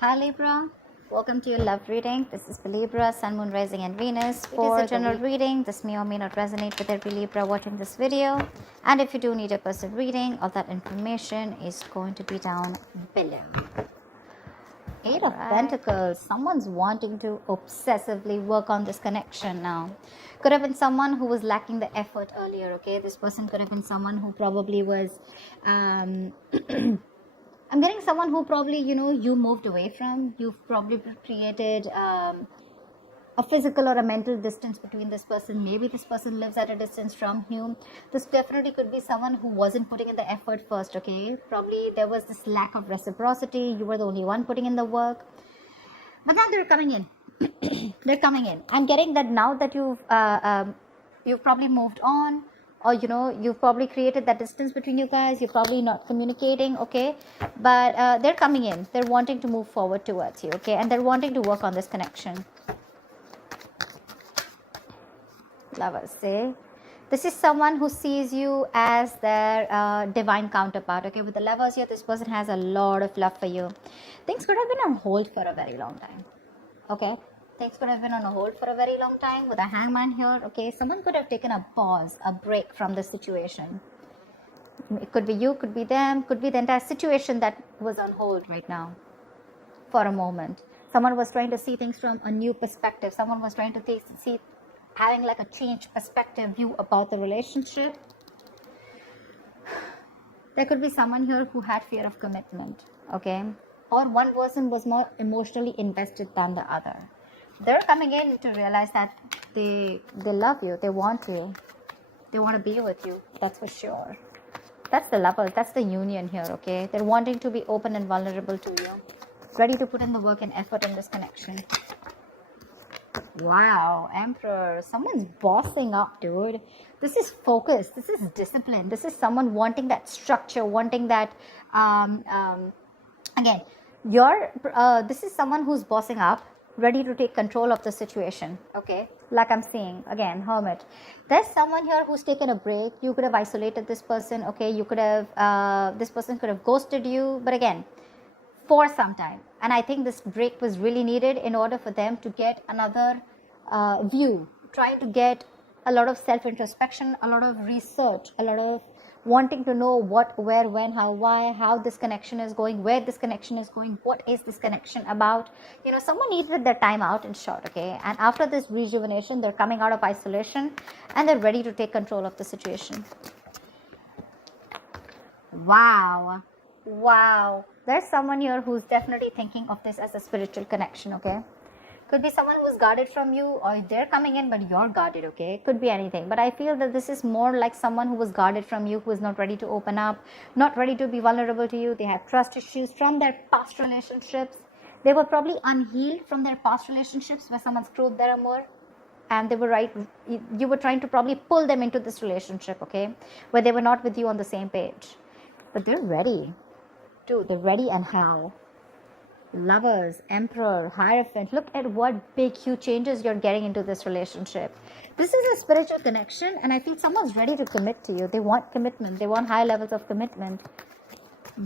Hi Libra, welcome to your love reading. This is for Libra, Sun, Moon, Rising and Venus. For general reading, this may or may not resonate with every Libra watching this video. And if you do need a personal reading, all that information is going to be down below. Eight of Pentacles. Someone's wanting to obsessively work on this connection now. Could have been someone who was lacking the effort earlier, okay? This person could have been someone who probably was... I'm getting someone who probably, you moved away from. You've probably created a physical or a mental distance between this person. Maybe this person lives at a distance from you. This definitely could be someone who wasn't putting in the effort first, okay? Probably there was this lack of reciprocity. You were the only one putting in the work. But now they're coming in. They're coming in. I'm getting that now that you've probably moved on, or you've probably created that distance between you guys. You're probably not communicating, okay? But they're coming in. They're wanting to move forward towards you, okay? And they're wanting to work on this connection. Lovers, say this is someone who sees you as their divine counterpart, okay? With the Lovers here, this person has a lot of love for you. Things could have been on hold for a very long time, okay? Things could have been on hold for a very long time. With a Hangman here, okay, someone could have taken a pause, a break from the situation. It could be you, could be them, could be the entire situation that was on hold right now for a moment. Someone was trying to see things from a new perspective. Someone was trying to see, having like a changed perspective view about the relationship. There could be someone here who had fear of commitment, okay? Or one person was more emotionally invested than the other. They're coming in to realize that they love you, they want you, they want to be with you, that's for sure. That's the Lovers, that's the union here, okay? They're wanting to be open and vulnerable to you, ready to put in the work and effort in this connection. Wow, Emperor, someone's bossing up, dude. This is focus, this is discipline, this is someone wanting that structure, wanting that, again, this is someone who's bossing up, ready to take control of the situation, okay? Like I'm saying, again, Hermit. There's someone here who's taken a break. You could have isolated this person, okay? You could have, this person could have ghosted you, but again, for some time. And I think this break was really needed in order for them to get another view, trying to get a lot of self-introspection, a lot of research, a lot of wanting to know what, where, when, how, why, how this connection is going, where this connection is going, what is this connection about. Someone needed their time out, in short, okay? And after this rejuvenation, they're coming out of isolation and they're ready to take control of the situation. Wow. There's someone here who's definitely thinking of this as a spiritual connection, okay? Could be someone who's guarded from you, or they're coming in but you're guarded, okay? Could be anything. But I feel that this is more like someone who was guarded from you, who is not ready to open up, not ready to be vulnerable to you. They have trust issues from their past relationships. They were probably unhealed from their past relationships where someone screwed their amour. And they were you were trying to probably pull them into this relationship, okay? Where they were not with you on the same page. But they're ready. Dude, they're ready, and how? Lovers, Emperor, Hierophant. Look at what big, huge changes you're getting into this relationship. This is a spiritual connection, and I feel someone's ready to commit to you. They want commitment. They want high levels of commitment.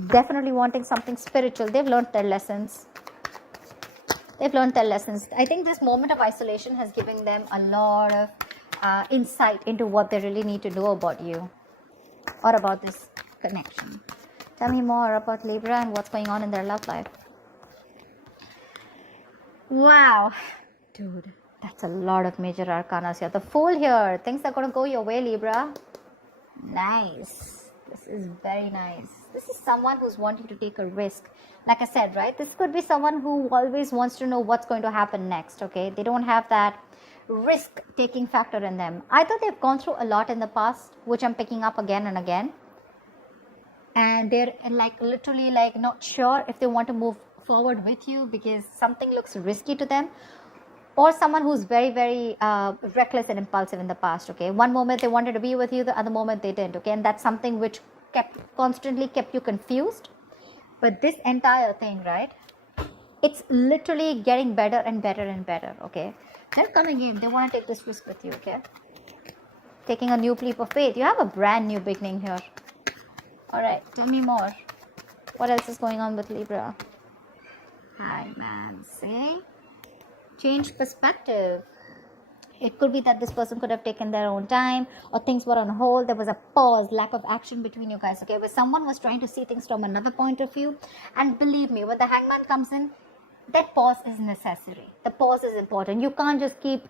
Definitely wanting something spiritual. They've learned their lessons. I think this moment of isolation has given them a lot of insight into what they really need to know about you or about this connection. Tell me more about Libra and what's going on in their love life. Wow, dude, that's a lot of major arcanas here. The Fool here. Things are going to go your way, Libra. Nice. This is very nice. This is someone who's wanting to take a risk. Like I said, right? This could be someone who always wants to know what's going to happen next, okay? They don't have that risk-taking factor in them. Either they've gone through a lot in the past, which I'm picking up again and again, and they're literally not sure if they want to move forward with you because something looks risky to them, or someone who's very, very reckless and impulsive in the past, okay? One moment they wanted to be with you, the other moment they didn't, okay? And that's something which constantly kept you confused. But this entire thing, right, it's literally getting better and better and better, okay? They're coming in, they want to take this risk with you, okay? Taking a new leap of faith. You have a brand new beginning here. All right, tell me more. What else is going on with Libra? Hi, man. See? Change perspective. It could be that this person could have taken their own time, or things were on hold. There was a pause, lack of action between you guys, okay? Where someone was trying to see things from another point of view. And believe me, when the hangman comes in, that pause is necessary. The pause is important. You can't just keep,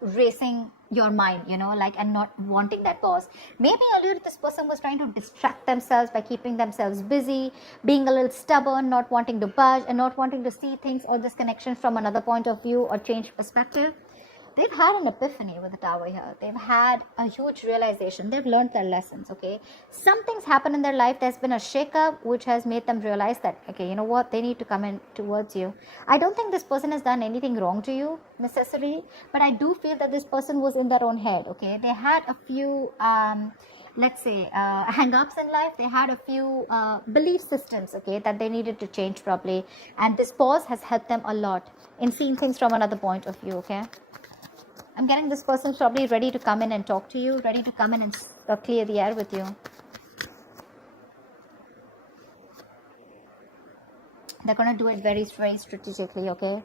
racing your mind, and not wanting that pause. Maybe earlier this person was trying to distract themselves by keeping themselves busy, being a little stubborn, not wanting to budge, and not wanting to see things or this connection from another point of view or change perspective. They've had an epiphany with the tower here. They've had a huge realization. They've learned their lessons, okay? Something's happened in their life. There's been a shakeup which has made them realize that, okay, you know what? They need to come in towards you. I don't think this person has done anything wrong to you necessarily, but I do feel that this person was in their own head, okay? They had a few, hang-ups in life. They had a few belief systems, okay, that they needed to change properly. And this pause has helped them a lot in seeing things from another point of view, okay? I'm getting this person's probably ready to come in and talk to you, ready to come in and clear the air with you. They're going to do it very, very strategically, okay?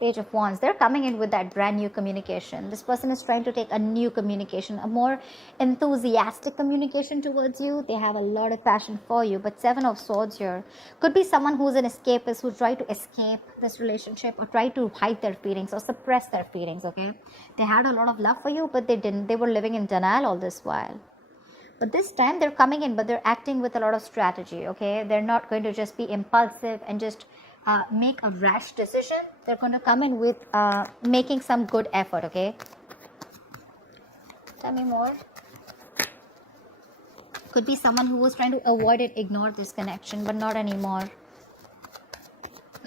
Page of Wands. They're coming in with that brand new communication. This person is trying to take a new communication, a more enthusiastic communication towards you. They have a lot of passion for you. But Seven of Swords here could be someone who's an escapist, who tried to escape this relationship or try to hide their feelings or suppress their feelings, okay? They had a lot of love for you, but they didn't. They were living in denial all this while. But this time they're coming in, but they're acting with a lot of strategy, okay? They're not going to just be impulsive and just make a rash decision. They're going to come in with making some good effort, okay? Tell me more. Could be someone who was trying to avoid it, ignore this connection, but not anymore.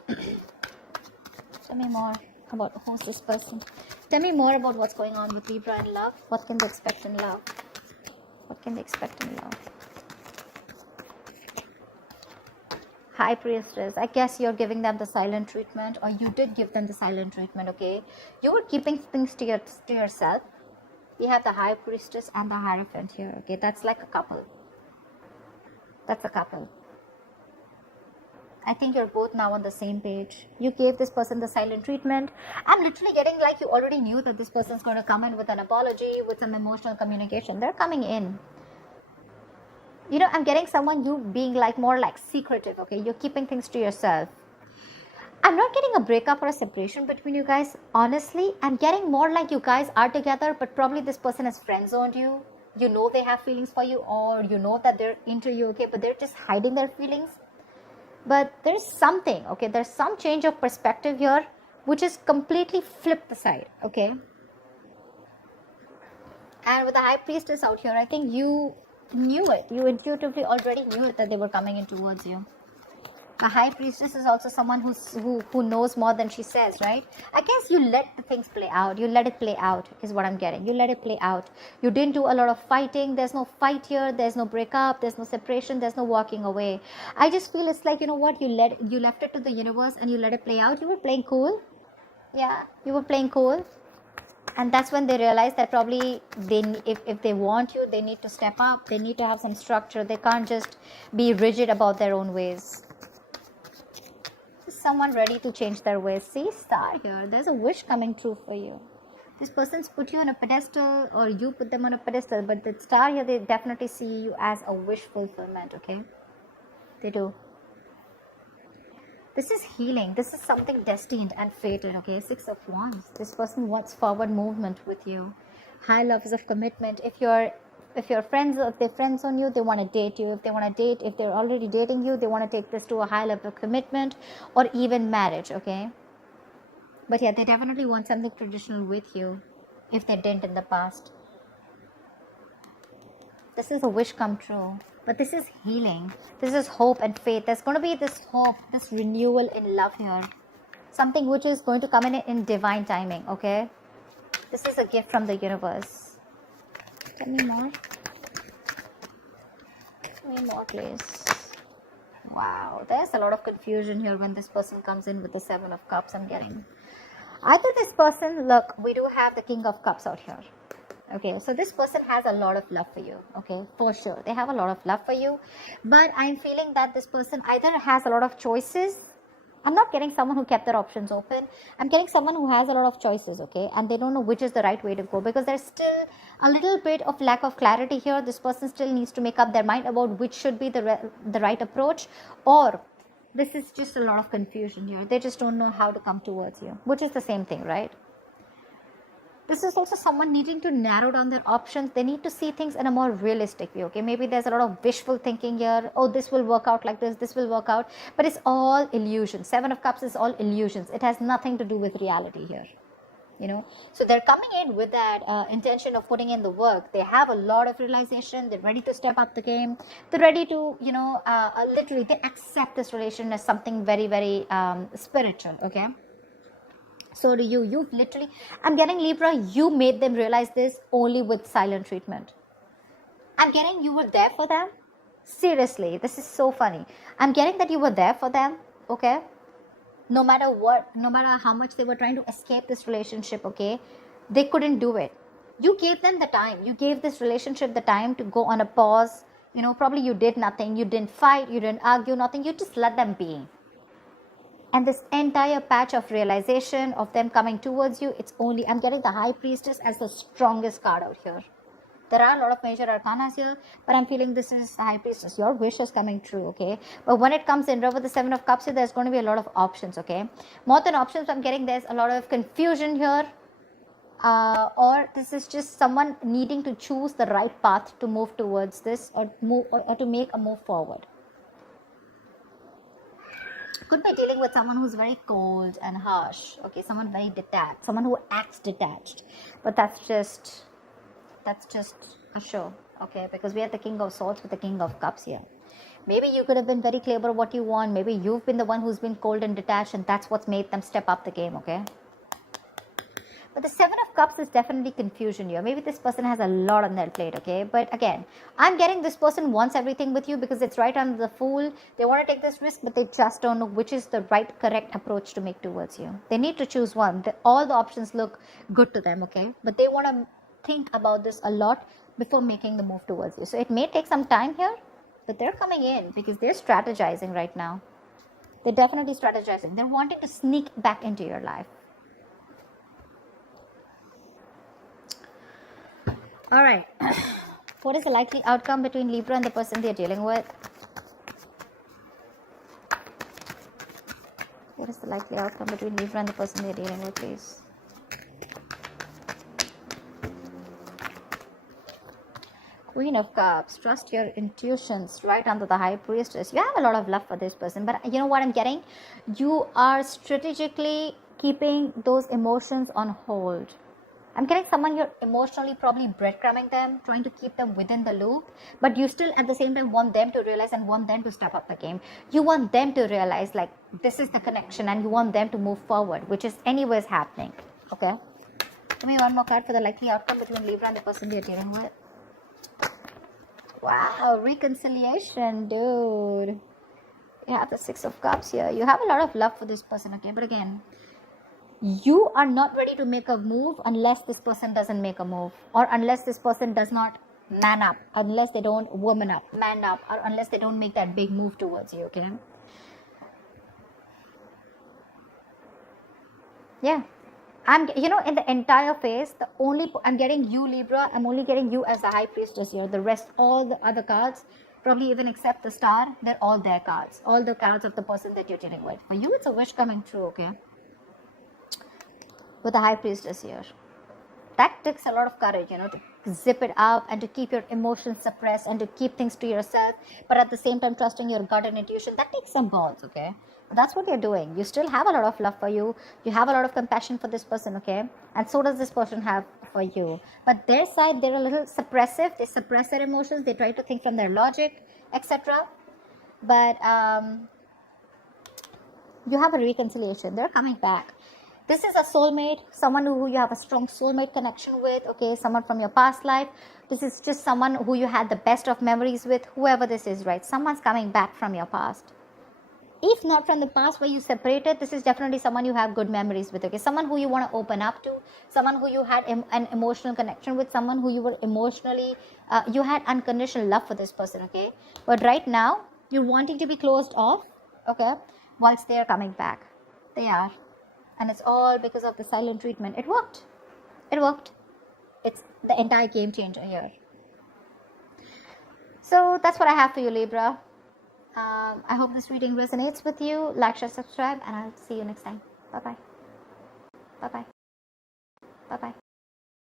Tell me more about who's this person. Tell me more about what's going on with Libra in love. What can they expect in love? What can they expect in love? High Priestess. I guess you're giving them the silent treatment, or you did give them the silent treatment, okay? You were keeping things to yourself. We have the High Priestess and the Hierophant here, okay? That's like a couple. That's a couple. I think you're both now on the same page. You gave this person the silent treatment. I'm literally getting like you already knew that this person's going to come in with an apology, with some emotional communication. They're coming in. I'm getting someone you being like more like secretive, okay? You're keeping things to yourself. I'm not getting a breakup or a separation between you guys. Honestly, I'm getting more like you guys are together, but probably this person has friend-zoned you. You know they have feelings for you, or you know that they're into you, okay? But they're just hiding their feelings. But there's something, okay? There's some change of perspective here, which is completely flipped the side, okay? And with the High Priestess out here, I think you knew it. You intuitively already knew it that they were coming in towards you. A High Priestess is also someone who knows more than she says, right? I guess you let the things play out. You let it play out is what I'm getting. You let it play out. You didn't do a lot of fighting. There's no fight here. There's no breakup. There's no separation. There's no walking away. I just feel it's like, you know what? You left it to the universe and you let it play out. You were playing cool. Yeah, you were playing cool. And that's when they realize that probably if they want you, they need to step up. They need to have some structure. They can't just be rigid about their own ways. Someone ready to change their ways. See, star here. There's a wish coming true for you. This person's put you on a pedestal, or you put them on a pedestal. But the star here, they definitely see you as a wish fulfillment, okay? They do. This is healing. This is something destined and fated, okay? Six of Wands. This person wants forward movement with you. High levels of commitment. If they're friends on you, they want to date you. If they want to date, if they're already dating you, they want to take this to a high level of commitment or even marriage, okay? But yeah, they definitely want something traditional with you if they didn't in the past. This is a wish come true. But this is healing. This is hope and faith. There's going to be this hope, this renewal in love here. Something which is going to come in divine timing, okay? This is a gift from the universe. Tell me more. Tell me more, please. Wow. There's a lot of confusion here when this person comes in with the Seven of Cups I'm getting. Either this person, look, we do have the King of Cups out here. Okay, so this person has a lot of love for you, okay, for sure. They have a lot of love for you, but I'm feeling that this person either has a lot of choices I'm not getting someone who kept their options open. I'm getting someone who has a lot of choices, okay? And they don't know which is the right way to go, because there's still a little bit of lack of clarity here. This person still needs to make up their mind about which should be the right approach, or this is just a lot of confusion here. They just don't know how to come towards you, which is the same thing, right? This is also someone needing to narrow down their options. They need to see things in a more realistic way, okay? Maybe there's a lot of wishful thinking here. Oh, this will work out like this will work out. But it's all illusion. Seven of Cups is all illusions. It has nothing to do with reality here, you know? So they're coming in with that intention of putting in the work. They have a lot of realization. They're ready to step up the game. They're ready to, you know, literally, they accept this relation as something very, very spiritual, okay? So do you. You've literally, I'm getting Libra, you made them realize this only with silent treatment. I'm getting you were there for them. Seriously, this is so funny. I'm getting that you were there for them, okay? No matter what, no matter how much they were trying to escape this relationship, okay? They couldn't do it. You gave them the time. You gave this relationship the time to go on a pause. You know, probably you did nothing. You didn't fight. You didn't argue, nothing. You just let them be. And this entire patch of realization of them coming towards you, it's only, I'm getting the High Priestess as the strongest card out here. There are a lot of major arcanas here, but I'm feeling this is the High Priestess. Your wish is coming true, okay? But when it comes in with the Seven of Cups here, there's going to be a lot of options, okay? More than options, I'm getting there's a lot of confusion here. Or this is just someone needing to choose the right path to move towards this, or to make a move forward. Could be dealing with someone who's very cold and harsh, okay? Someone very detached, someone who acts detached. But that's just a show, okay? Because we have the King of Swords with the King of Cups here. Maybe you could have been very clear about what you want. Maybe you've been the one who's been cold and detached, and that's what's made them step up the game, okay? But the Seven of Cups is definitely confusion here. Maybe this person has a lot on their plate, okay? But again, I'm getting this person wants everything with you because it's right under the Fool. They want to take this risk, but they just don't know which is the right, correct approach to make towards you. They need to choose one. All the options look good to them, okay? But they want to think about this a lot before making the move towards you. So it may take some time here, but they're coming in because they're strategizing right now. They're definitely strategizing. They're wanting to sneak back into your life. All right. What is the likely outcome between Libra and the person they're dealing with? What is the likely outcome between Libra and the person they're dealing with, please? Queen of Cups. Trust your intuitions. Right under the High Priestess. You have a lot of love for this person. But you know what I'm getting? You are strategically keeping those emotions on hold. I'm getting someone you're emotionally probably breadcrumbing them, trying to keep them within the loop, but you still at the same time want them to realize and want them to step up the game. You want them to realize like this is the connection and you want them to move forward, which is anyways happening, okay? Give me one more card for the likely outcome between Libra and the person you're dealing with. Wow, reconciliation, dude. You have the Six of Cups here. You have a lot of love for this person, okay? But again, you are not ready to make a move unless this person doesn't make a move, or unless this person does not man up, unless they don't woman up, man up, or unless they don't make that big move towards you, okay? Yeah. You know, in the entire phase, I'm getting you, Libra, I'm only getting you as the High Priestess here. The rest, all the other cards, probably even except the Star, they're all their cards. All the cards of the person that you're dealing with. For you, it's a wish coming true, okay? With the High Priestess here. That takes a lot of courage, you know, to zip it up and to keep your emotions suppressed and to keep things to yourself, but at the same time trusting your gut and intuition. That takes some balls, okay? But that's what you're doing. You still have a lot of love for you. You have a lot of compassion for this person, okay? And so does this person have for you. But their side, they're a little suppressive. They suppress their emotions. They try to think from their logic, etc. But you have a reconciliation. They're coming back. This is a soulmate, someone who you have a strong soulmate connection with, okay, someone from your past life. This is just someone who you had the best of memories with, whoever this is, right? Someone's coming back from your past. If not from the past where you separated, this is definitely someone you have good memories with, okay? Someone who you want to open up to, someone who you had an emotional connection with, someone who you were emotionally, you had unconditional love for this person, okay? But right now, you're wanting to be closed off, okay? whilst they are coming back. They are. And it's all because of the silent treatment. It worked. It worked. It's the entire game changer here. So that's what I have for you, Libra. I hope this reading resonates with you. Like, share, subscribe, and I'll see you next time. Bye-bye. Bye-bye. Bye-bye.